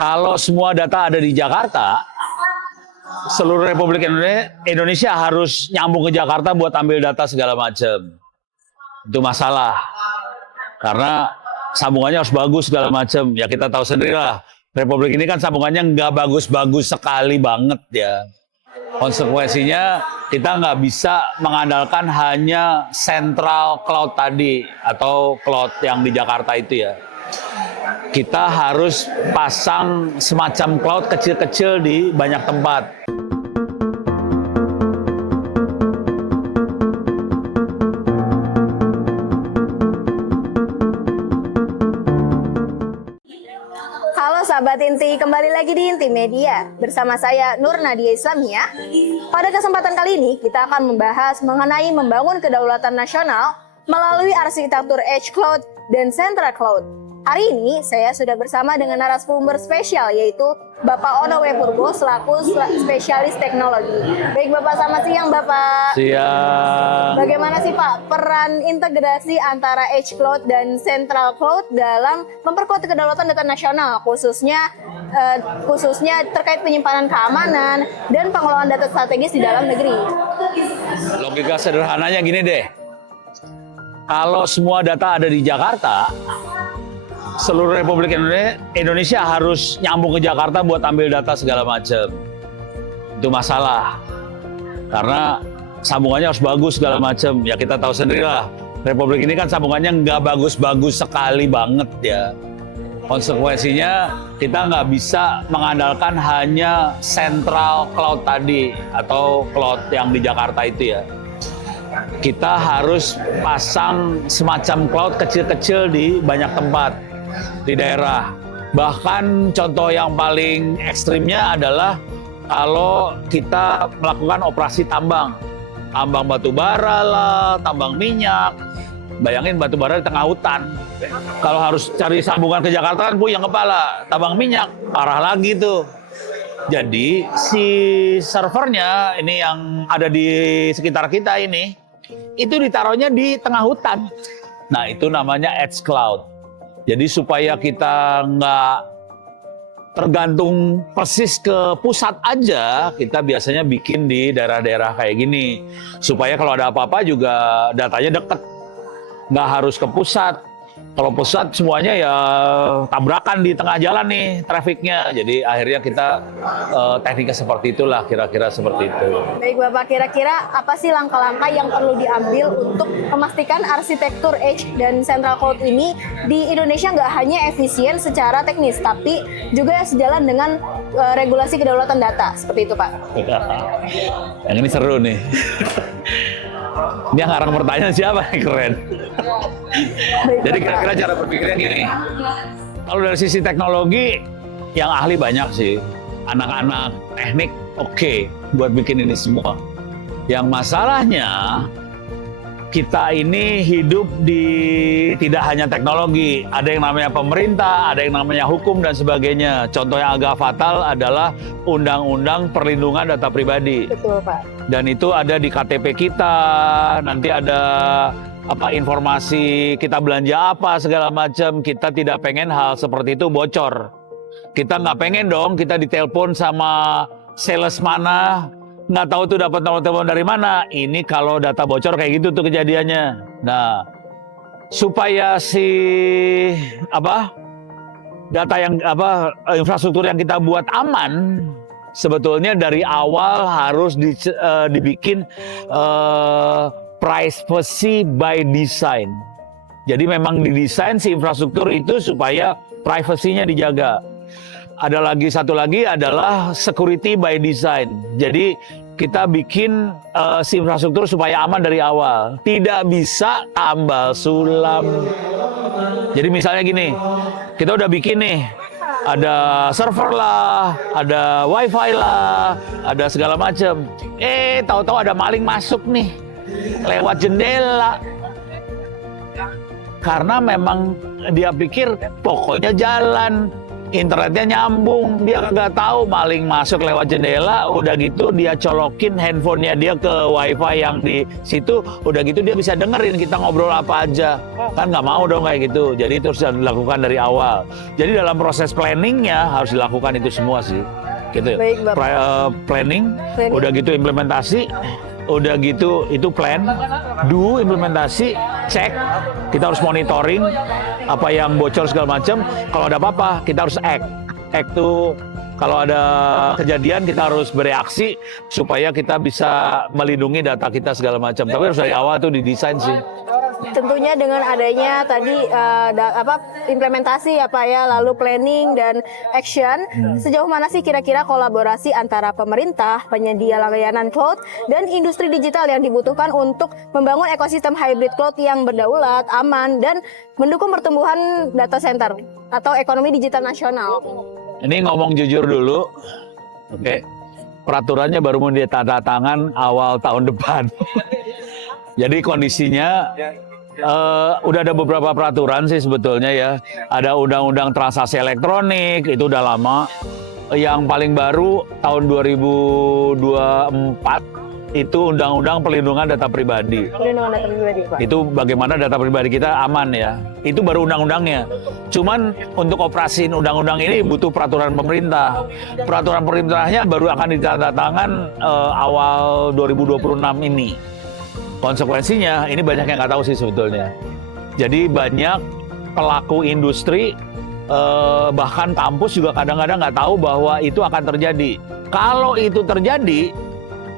Kalau semua data ada di Jakarta, seluruh Republik Indonesia harus nyambung ke Jakarta buat ambil data segala macam. Itu masalah. Karena sambungannya harus bagus segala macam. Ya kita tahu sendiri lah, Republik ini kan sambungannya nggak bagus-bagus sekali banget ya. Konsekuensinya kita nggak bisa mengandalkan hanya central cloud tadi atau cloud yang di Jakarta itu ya. Kita harus pasang semacam cloud kecil-kecil di banyak tempat. Halo sahabat Inti, kembali lagi di Inti Media. Bersama saya Nur Nadia Islamia. Pada kesempatan kali ini kita akan membahas mengenai membangun kedaulatan nasional melalui arsitektur Edge Cloud dan Central Cloud. Hari ini saya sudah bersama dengan narasumber spesial yaitu Bapak Ono W. Purbo selaku spesialis teknologi. Baik Bapak, selamat siang Bapak. Siang. Bagaimana sih Pak peran integrasi antara Edge Cloud dan Central Cloud dalam memperkuat kedaulatan data nasional khususnya terkait penyimpanan keamanan dan pengelolaan data strategis di dalam negeri? Logika sederhananya gini deh. Kalau semua data ada di Jakarta, seluruh Republik Indonesia harus nyambung ke Jakarta buat ambil data segala macam. Itu masalah. Karena sambungannya harus bagus segala macam. Ya kita tahu sendiri lah, Republik ini kan sambungannya nggak bagus-bagus sekali banget ya. Konsekuensinya kita nggak bisa mengandalkan hanya central cloud tadi atau cloud yang di Jakarta itu ya. Kita harus pasang semacam cloud kecil-kecil di banyak tempat di daerah. Bahkan contoh yang paling ekstrimnya adalah kalau kita melakukan operasi tambang batu bara lah, tambang minyak. Bayangin batu bara di tengah hutan. Kalau harus cari sambungan ke Jakarta kan puyeng kepala. Tambang minyak parah lagi tuh. Jadi si servernya ini yang ada di sekitar kita ini itu ditaruhnya di tengah hutan. Nah itu namanya Edge Cloud. Jadi supaya kita nggak tergantung persis ke pusat aja, kita biasanya bikin di daerah-daerah kayak gini. Supaya kalau ada apa-apa juga datanya deket, nggak harus ke pusat. Kalau pusat semuanya ya tabrakan di tengah jalan nih trafiknya. Jadi akhirnya kita tekniknya seperti itulah, kira-kira seperti itu. Baik Bapak, kira-kira apa sih langkah-langkah yang perlu diambil untuk memastikan arsitektur Edge dan Central Cloud ini di Indonesia nggak hanya efisien secara teknis, tapi juga sejalan dengan regulasi kedaulatan data, seperti itu Pak? Yang ini seru nih. Ini yang ngarang pertanyaan siapa nih, keren. Jadi kira-kira cara berpikirnya gini. Kalau dari sisi teknologi, yang ahli banyak sih. Anak-anak teknik oke buat bikin ini semua. Yang masalahnya, kita ini hidup di tidak hanya teknologi. Ada yang namanya pemerintah, ada yang namanya hukum dan sebagainya. Contoh yang agak fatal adalah Undang-Undang Perlindungan Data Pribadi. Betul Pak. Dan itu ada di KTP kita, nanti ada informasi kita belanja apa segala macam. Kita tidak pengen hal seperti itu bocor. Kita nggak pengen dong kita ditelepon sama sales mana, nggak tahu tuh dapat nomor telepon dari mana. Ini kalau data bocor kayak gitu tuh kejadiannya. Nah, supaya data yang infrastruktur yang kita buat aman, sebetulnya dari awal harus dibikin privacy by design. Jadi memang didesain si infrastruktur itu supaya privasinya dijaga. Ada satu lagi adalah security by design. Jadi kita bikin si infrastruktur supaya aman dari awal. Tidak bisa tambal sulam. Jadi misalnya gini, kita udah bikin nih, ada server lah, ada wifi lah, ada segala macam. Tahu-tahu ada maling masuk nih lewat jendela. Karena memang dia pikir pokoknya jalan, internetnya nyambung, dia nggak tahu maling masuk lewat jendela, udah gitu dia colokin handphonenya dia ke wifi yang di situ, udah gitu dia bisa dengerin kita ngobrol apa aja, kan nggak mau dong kayak gitu. Jadi itu harus dilakukan dari awal. Jadi dalam proses planningnya harus dilakukan itu semua sih, gitu. Baik, Bapak. Planning, udah gitu implementasi, udah gitu itu plan, do implementasi, cek, kita harus monitoring apa yang bocor segala macam. Kalau ada apa-apa kita harus act tuh, kalau ada kejadian kita harus bereaksi supaya kita bisa melindungi data kita segala macam. Tapi harus dari awal tuh didesain sih. Tentunya dengan adanya tadi implementasi ya Pak ya, lalu planning dan action, sejauh mana sih kira-kira kolaborasi antara pemerintah, penyedia layanan cloud, dan industri digital yang dibutuhkan untuk membangun ekosistem hybrid cloud yang berdaulat, aman, dan mendukung pertumbuhan data center atau ekonomi digital nasional? Ini ngomong jujur dulu, oke. Peraturannya baru mau ditandatangan awal tahun depan. Jadi kondisinya udah ada beberapa peraturan sih sebetulnya ya. Ada undang-undang transaksi elektronik, itu udah lama. Yang paling baru tahun 2024 itu undang-undang perlindungan data pribadi. Perlindungan data pribadi, Pak. Itu bagaimana data pribadi kita aman ya. Itu baru undang-undangnya. Cuman untuk operasiin undang-undang ini butuh peraturan pemerintah. Peraturan pemerintahnya baru akan ditandatangan awal 2026 ini. Konsekuensinya ini banyak yang nggak tahu sih sebetulnya. Jadi banyak pelaku industri bahkan kampus juga kadang-kadang nggak tahu bahwa itu akan terjadi. Kalau itu terjadi,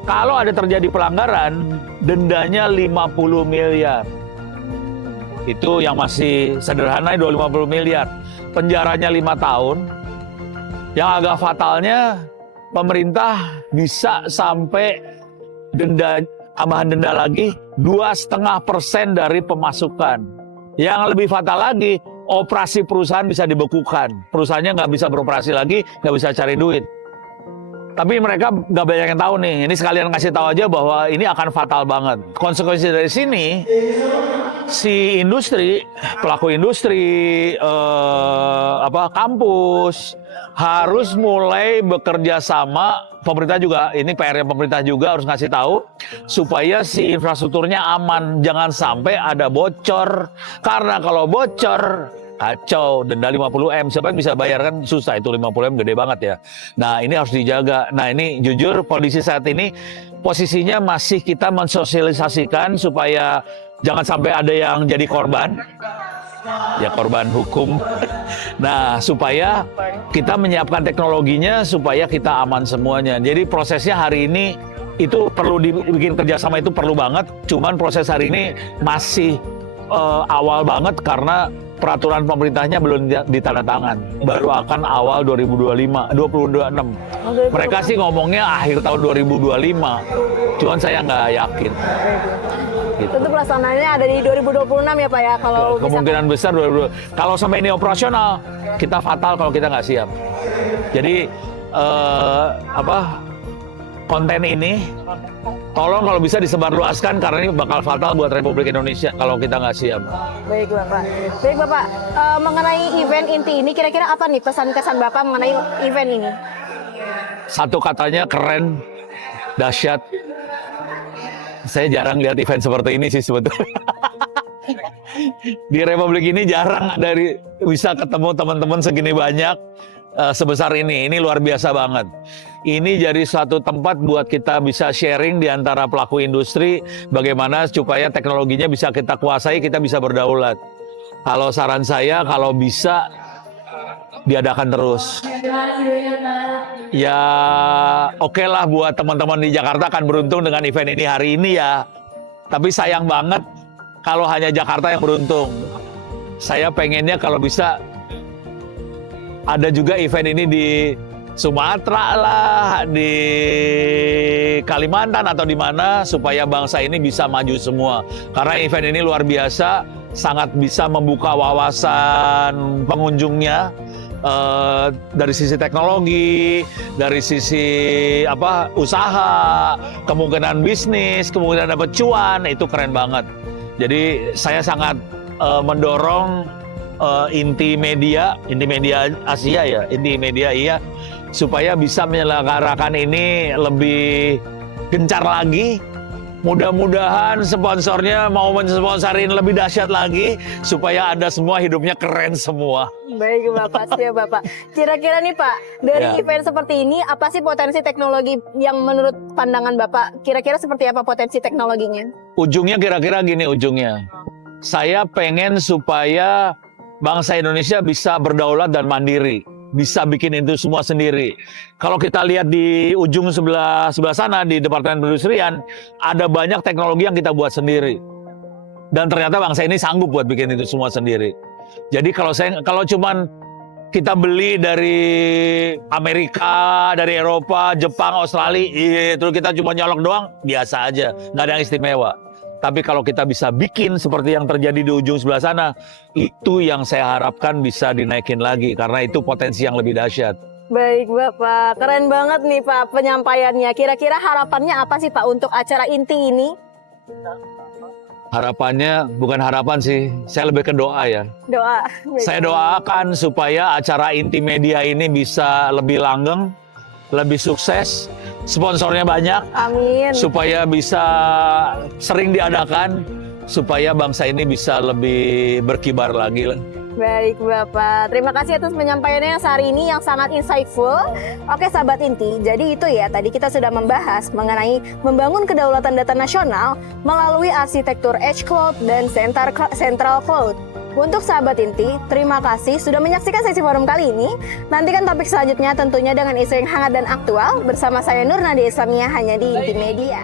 kalau ada terjadi pelanggaran, dendanya 50 miliar. Itu yang masih sederhana 250 miliar. Penjaranya 5 tahun. Yang agak fatalnya pemerintah bisa sampai tambahan denda lagi 2,5% dari pemasukan. Yang lebih fatal lagi, operasi perusahaan bisa dibekukan. Perusahaannya nggak bisa beroperasi lagi, nggak bisa cari duit. Tapi mereka nggak banyak yang tahu nih. Ini sekalian ngasih tahu aja bahwa ini akan fatal banget. Konsekuensi dari sini, si industri, pelaku industri, kampus harus mulai bekerja sama. Pemerintah juga, ini PR-nya pemerintah juga harus ngasih tahu supaya si infrastrukturnya aman. Jangan sampai ada bocor. Karena kalau bocor, kacau, denda 50M. Siapa yang bisa bayar, kan susah, itu 50M gede banget ya. Nah ini harus dijaga. Nah ini jujur kondisi saat ini, posisinya masih kita mensosialisasikan supaya jangan sampai ada yang jadi korban. Ya korban hukum. Nah supaya kita menyiapkan teknologinya supaya kita aman semuanya. Jadi prosesnya hari ini itu perlu dibikin kerjasama, itu perlu banget. Cuman proses hari ini masih awal banget karena peraturan pemerintahnya belum ditandatangan. Baru akan awal 2026. Mereka sih ngomongnya akhir tahun 2025. Cuman saya nggak yakin. Gitu. Tentu pelaksanaannya ada di 2026 ya Pak ya, kalau kemungkinan besar 2020. Kalau sampai ini operasional, kita fatal kalau kita nggak siap. Jadi konten ini tolong kalau bisa disebarluaskan karena ini bakal fatal buat Republik Indonesia kalau kita nggak siap. Baik Bapak. Baik Bapak, mengenai event inti ini kira-kira apa nih pesan-kesan Bapak mengenai event ini? Satu katanya keren, dahsyat. Saya jarang lihat event seperti ini sih sebetulnya. Di Republik ini jarang bisa ketemu teman-teman segini banyak sebesar ini. Ini luar biasa banget. Ini jadi suatu tempat buat kita bisa sharing di antara pelaku industri bagaimana supaya teknologinya bisa kita kuasai, kita bisa berdaulat. Kalau saran saya, kalau bisa diadakan terus. Ya oke lah buat teman-teman di Jakarta kan beruntung dengan event ini hari ini ya. Tapi sayang banget kalau hanya Jakarta yang beruntung. Saya pengennya kalau bisa ada juga event ini di Sumatera lah, di Kalimantan atau di mana supaya bangsa ini bisa maju semua. Karena event ini luar biasa, sangat bisa membuka wawasan pengunjungnya. Dari sisi teknologi, dari sisi usaha, kemungkinan bisnis, kemungkinan dapat cuan, itu keren banget. Jadi saya sangat mendorong inti media Asia ya, inti media iya, supaya bisa menyelenggarakan ini lebih gencar lagi. Mudah-mudahan sponsornya mau mensponsorin lebih dahsyat lagi supaya ada semua hidupnya keren semua. Baik Bapak, siap Bapak. Kira-kira nih Pak, dari Ya. event seperti ini, apa sih potensi teknologi yang menurut pandangan Bapak, kira-kira seperti apa potensi teknologinya? Ujungnya kira-kira gini ujungnya. Saya pengen supaya bangsa Indonesia bisa berdaulat dan mandiri. Bisa bikin itu semua sendiri. Kalau kita lihat di ujung sebelah sana di Departemen Perindustrian, ada banyak teknologi yang kita buat sendiri. Dan ternyata bangsa ini sanggup buat bikin itu semua sendiri. Jadi kalau cuman kita beli dari Amerika, dari Eropa, Jepang, Australia, terus kita cuma nyolok doang, biasa aja, nggak ada yang istimewa. Tapi kalau kita bisa bikin seperti yang terjadi di ujung sebelah sana, itu yang saya harapkan bisa dinaikin lagi, karena itu potensi yang lebih dahsyat. Baik Bapak, keren banget nih Pak penyampaiannya. Kira-kira harapannya apa sih Pak untuk acara inti ini? Harapannya, bukan harapan sih, saya lebih ke doa ya. Doa. Saya doakan supaya acara inti media ini bisa lebih langgeng, lebih sukses, sponsornya banyak, Amin. supaya bisa sering diadakan, supaya bangsa ini bisa lebih berkibar lagi. Baik Bapak, terima kasih atas penyampaiannya hari ini yang sangat insightful. Oke sahabat inti, jadi itu ya tadi kita sudah membahas mengenai membangun kedaulatan data nasional melalui arsitektur Edge Cloud dan Central Cloud. Untuk sahabat inti, terima kasih sudah menyaksikan sesi forum kali ini. Nantikan topik selanjutnya tentunya dengan isu yang hangat dan aktual bersama saya Nur Nadia Islamiyah hanya di Inti Media.